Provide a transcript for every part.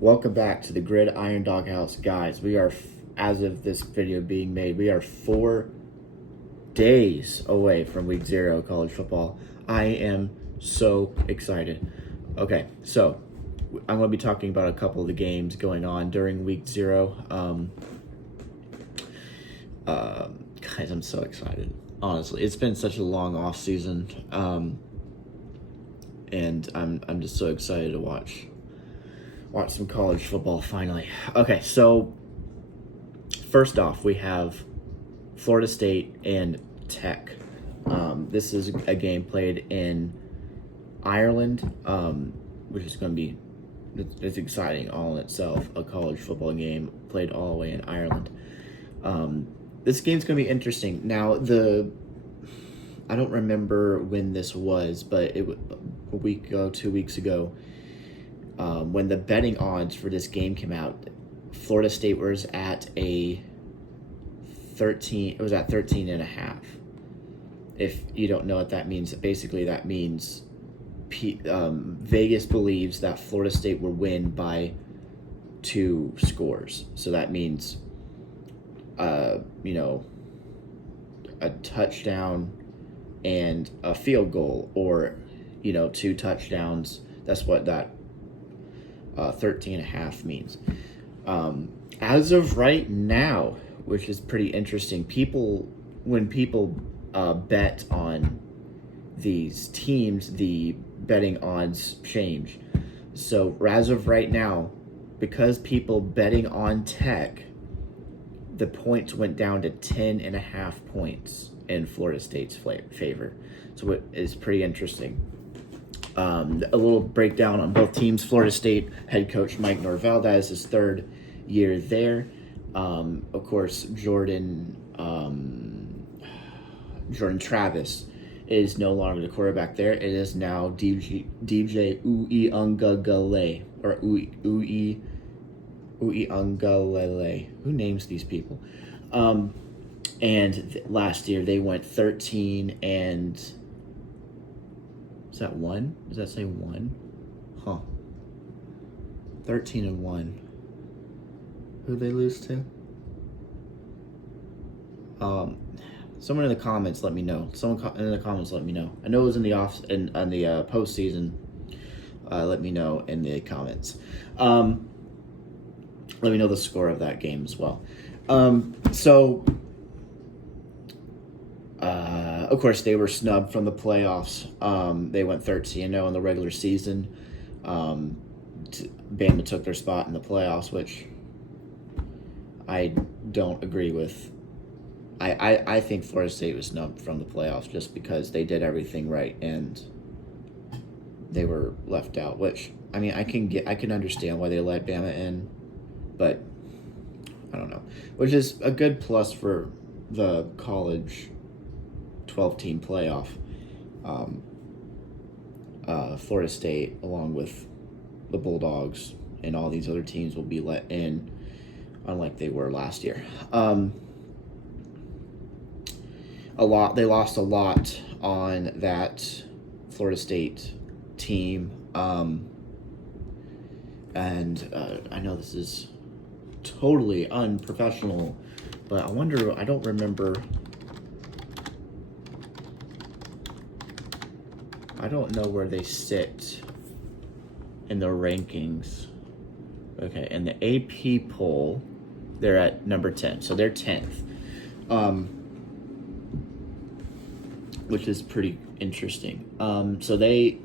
Welcome back to the Gridiron Doghouse, guys. We are, as of this video being made, we are 4 days away from week 0 of college football. I am so excited. Okay, so I'm going to be talking about a couple of the games going on during week 0. Guys, I'm so excited. Honestly, it's been such a long off season, and I'm just so excited to watch some college football finally. Okay, so first off, we have Florida State and Tech. This is a game played in Ireland, which is going to be it's exciting all in itself. A college football game played all the way in Ireland. This game's going to be interesting. Now, I don't remember when this was, but a week ago, 2 weeks ago, when the betting odds for this game came out, Florida State was at 13. It was at 13.5. If you don't know what that means, basically that means Vegas believes that Florida State will win by 2 scores. So that means, a touchdown and a field goal, or 2 touchdowns. That's what that 13.5 means. As of right now, which is pretty interesting, when people bet on these teams, the betting odds change. So as of right now, because people betting on Tech, the points went down to 10.5 points in Florida State's favor. So it is pretty interesting. A little breakdown on both teams. Florida State head coach Mike Norvell, that is his 3rd year there. Of course, Jordan Travis is no longer the quarterback there. It is now DJ Uiagalelei, or Uiagalelei. Who names these people? And last year they went 13 and... Is that 1? Does that say 1? Huh. 13 and 1. Who did they lose to? Someone in the comments let me know. Someone in the comments let me know. I know it was in the postseason. Let me know in the comments. Let me know the score of that game as well. Of course, they were snubbed from the playoffs. They went 13-0 in the regular season. Bama took their spot in the playoffs, which I don't agree with. I think Florida State was snubbed from the playoffs just because they did everything right and they were left out. Which, I mean, I can understand why they let Bama in, but I don't know. Which is a good plus for the college 12-team playoff. Florida State, along with the Bulldogs and all these other teams, will be let in, unlike they were last year. They lost a lot on that Florida State team, and I know this is totally unprofessional, but I don't remember. I don't know where they sit in the rankings. Okay, in the AP poll, they're at number 10, so they're 10th, which is pretty interesting. So they,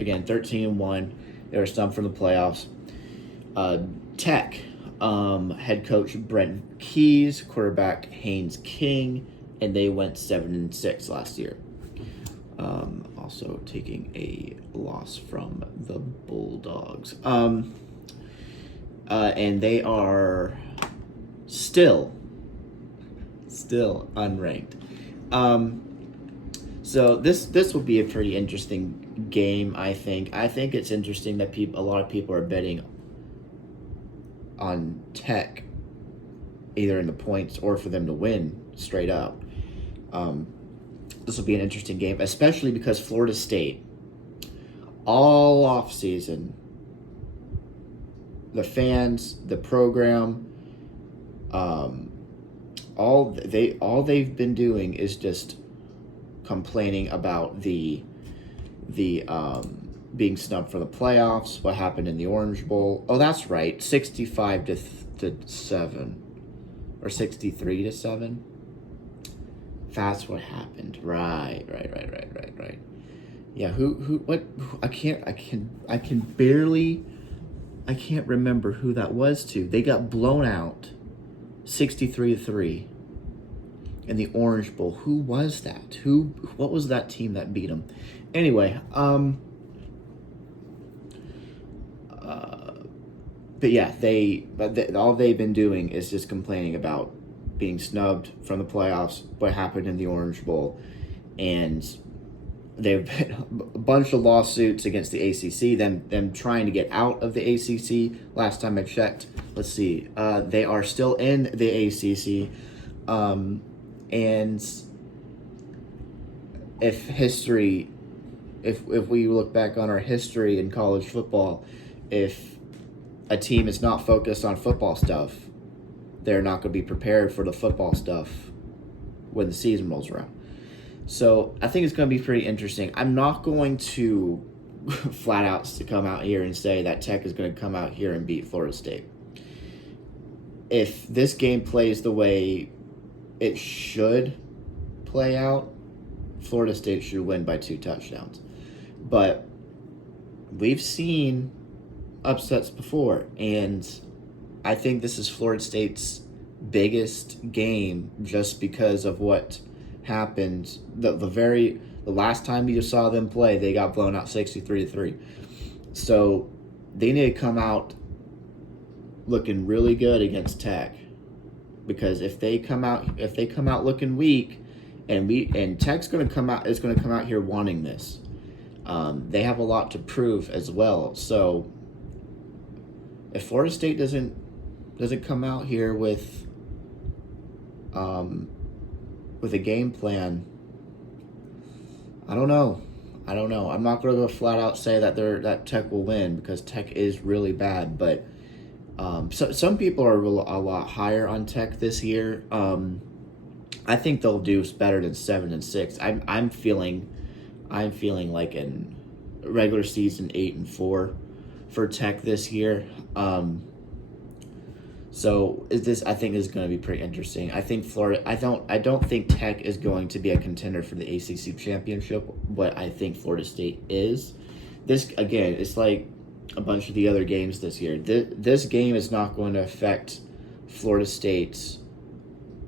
again, 13-1. They were stumped from the playoffs. Tech, head coach Brent Keys, quarterback Haynes King, and they went 7-6 last year. Also taking a loss from the Bulldogs. And they are still unranked. So this will be a pretty interesting game, I think. I think it's interesting that a lot of people are betting on Tech, either in the points or for them to win straight up. This will be an interesting game, especially because Florida State, all off season, the fans, the program, all they've been doing is just complaining about the being snubbed for the playoffs. What happened in the Orange Bowl? Oh, that's right, 65-7 or 63-7. That's what happened. Right. Yeah, what? I can't remember who that was to. They got blown out 63-3 in the Orange Bowl. Who was that? What was that team that beat them? Anyway, but yeah, all they've been doing is just complaining about being snubbed from the playoffs, what happened in the Orange Bowl, and they've had a bunch of lawsuits against the ACC, them trying to get out of the ACC. Last time I checked, let's see, they are still in the ACC, and if we look back on our history in college football, if a team is not focused on football stuff, they're not going to be prepared for the football stuff when the season rolls around. So I think it's going to be pretty interesting. I'm not going to flat out come out here and say that Tech is going to come out here and beat Florida State. If this game plays the way it should play out, Florida State should win by 2 touchdowns. But we've seen upsets before, and I think this is Florida State's biggest game just because of what happened. The last time you saw them play, they got blown out 63-3. So they need to come out looking really good against Tech, because if they come out looking weak, and Tech's going to come out here wanting this. They have a lot to prove as well. So if Florida State doesn't come out here with a game plan, I don't know. I'm not going to go flat out say that Tech will win, because Tech is really bad. But so some people are a lot higher on Tech this year. I think they'll do better than 7-6. I'm feeling like in regular season 8-4 for Tech this year. So I think is going to be pretty interesting. I think Florida. I don't think Tech is going to be a contender for the ACC championship, but I think Florida State is. This again, it's like a bunch of the other games this year. This game is not going to affect Florida State's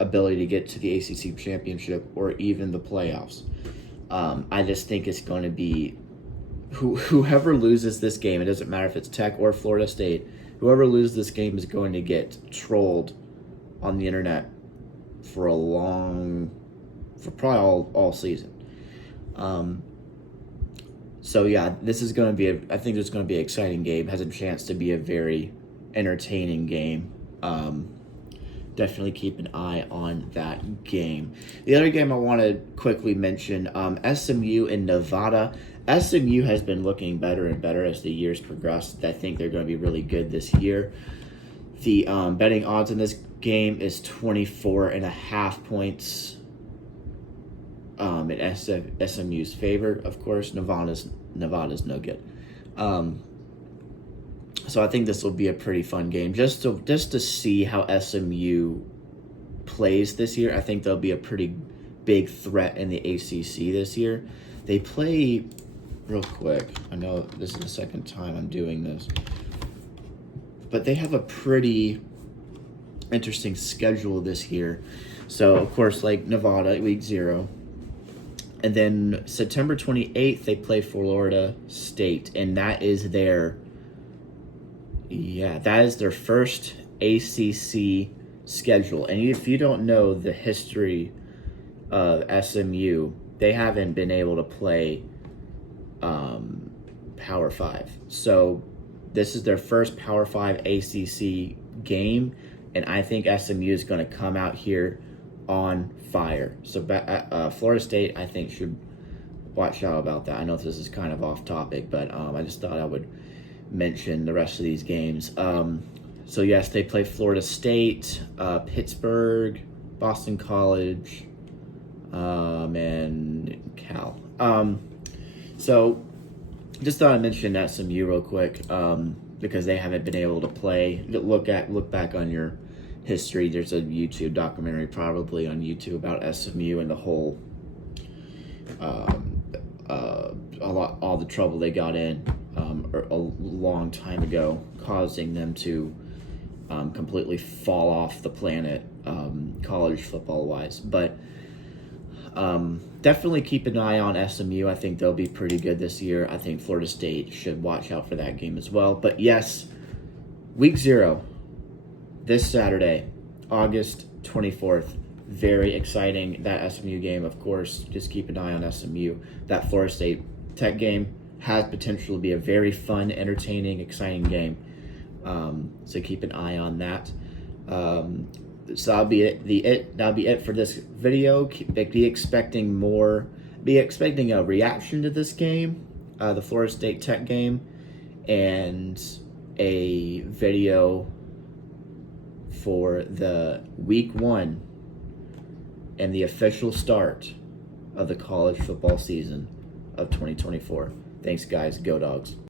ability to get to the ACC championship or even the playoffs. I just think it's going to be whoever loses this game. It doesn't matter if it's Tech or Florida State. Whoever loses this game is going to get trolled on the internet for probably all season. So yeah, this is going to be I think it's going to be an exciting game. Has a chance to be a very entertaining game. Definitely keep an eye on that game. The other game I want to quickly mention, SMU in Nevada. SMU has been looking better and better as the years progress. I think they're going to be really good this year. The betting odds in this game is 24.5 points in SMU's favor. Of course, Nevada's no good. So I think this will be a pretty fun game. Just to see how SMU plays this year. I think they'll be a pretty big threat in the ACC this year. They play, real quick, I know this is the second time I'm doing this, but they have a pretty interesting schedule this year. So, of course, like Nevada, week 0. And then September 28th, they play Florida State, and that is their first ACC schedule. And if you don't know the history of SMU, they haven't been able to play Power 5. So this is their first Power 5 ACC game, and I think SMU is going to come out here on fire. So Florida State, I think, should watch out about that. I know this is kind of off topic, but I just thought I would mention the rest of these games. So yes, they play Florida State, Pittsburgh, Boston College, and Cal. So just thought I'd mention SMU real quick, because they haven't been able to play. Look back on your history. There's a YouTube documentary probably on YouTube about SMU and the whole all the trouble they got in a long time ago, causing them to completely fall off the planet, college football wise. But definitely keep an eye on SMU. I think they'll be pretty good this year. I think Florida State should watch out for that game as well. But yes, week 0, this Saturday, August 24th. Very exciting. That SMU game, of course, just keep an eye on SMU. That Florida State Tech game has potential to be a very fun, entertaining, exciting game. So keep an eye on that. So that'll be it. That'll be it for this video. Be expecting more. Be expecting a reaction to this game, the Florida State Tech game, and a video for the week 1 and the official start of the college football season of 2024. Thanks, guys. Go Dogs.